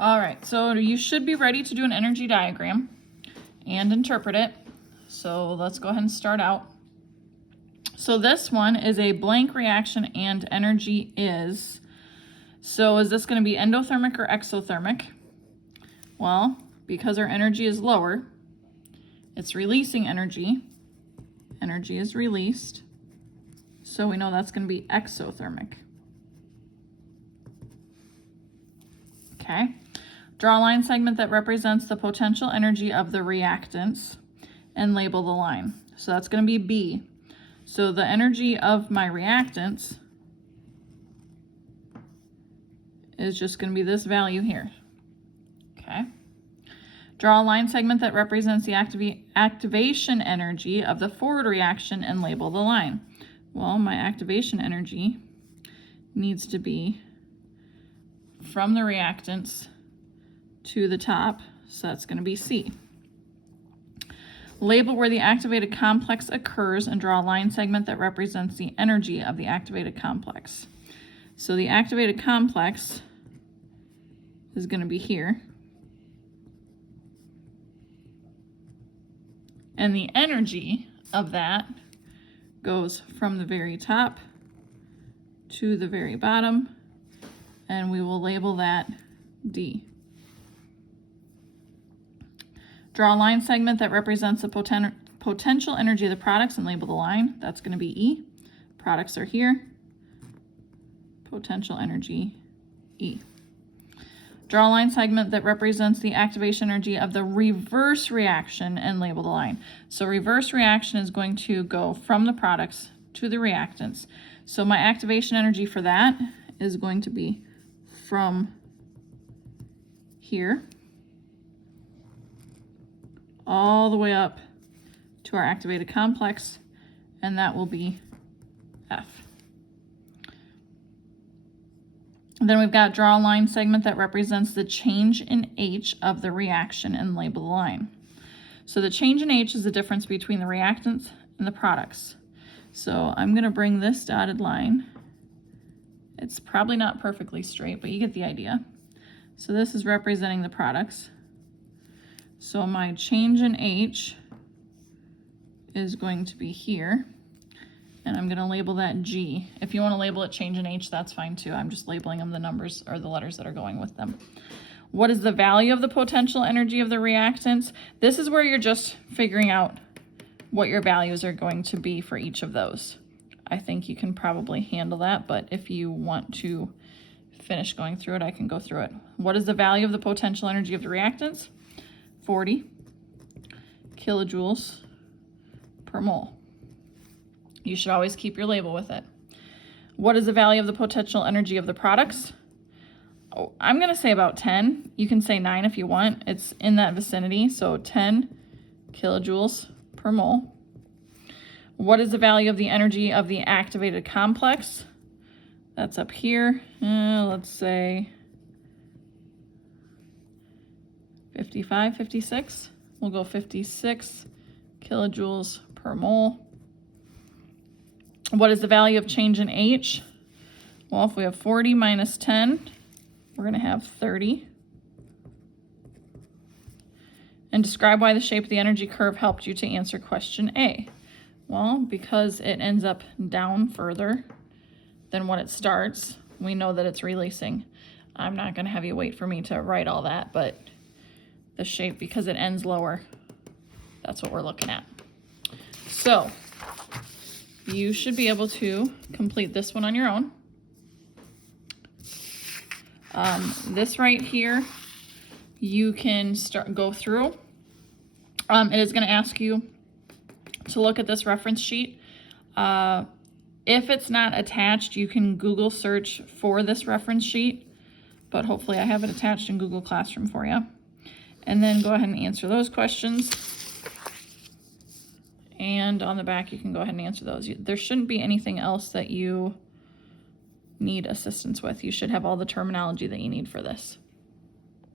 All right, so you should be ready to do an energy diagram and interpret it. So let's go ahead and start out. So this one is a blank reaction and energy is. So is this going to be endothermic or exothermic? Well, because our energy is lower, it's releasing energy. Energy is released. So we know that's going to be exothermic. Okay. Draw a line segment that represents the potential energy of the reactants and label the line. So that's going to be B. So the energy of my reactants is just going to be this value here. Okay. Draw a line segment that represents the activation energy of the forward reaction and label the line. Well, my activation energy needs to be from the reactants to the top, so that's going to be C. Label where the activated complex occurs and draw a line segment that represents the energy of the activated complex. So the activated complex is going to be here. And the energy of that goes from the very top to the very bottom, and we will label that D. Draw a line segment that represents the potential energy of the products and label the line. That's going to be E. Products are here. Potential energy, E. Draw a line segment that represents the activation energy of the reverse reaction and label the line. So reverse reaction is going to go from the products to the reactants. So my activation energy for that is going to be from here all the way up to our activated complex, and that will be F. Then we've got draw a line segment that represents the change in H of the reaction and label the line. So the change in H is the difference between the reactants and the products. So I'm going to bring this dotted line. It's probably not perfectly straight, but you get the idea. So this is representing the products. So my change in H is going to be here, and I'm going to label that G. If you want to label it change in H, that's fine too. I'm just labeling them the numbers or the letters that are going with them. What is the value of the potential energy of the reactants? This is where you're just figuring out what your values are going to be for each of those. I think you can probably handle that, but if you want to finish going through it, I can go through it. What is the value of the potential energy of the reactants? 40 kilojoules per mole. You should always keep your label with it. What is the value of the potential energy of the products? Oh, I'm going to say about 10. You can say 9 if you want. It's in that vicinity, so 10 kilojoules per mole. What is the value of the energy of the activated complex? That's up here. Let's say 55, 56. We'll go 56 kilojoules per mole. What is the value of change in H? Well, if we have 40 minus 10, we're going to have 30. And describe why the shape of the energy curve helped you to answer question A. Well, because it ends up down further than what it starts, we know that it's releasing. I'm not going to have you wait for me to write all that, but the shape, because it ends lower, that's what we're looking at. So you should be able to complete this one on your own. This right here, you can go through. It is going to ask you to look at this reference sheet. If it's not attached, you can Google search for this reference sheet, but hopefully I have it attached in Google Classroom for you. And then go ahead and answer those questions. And on the back, you can go ahead and answer those. There shouldn't be anything else that you need assistance with. You should have all the terminology that you need for this.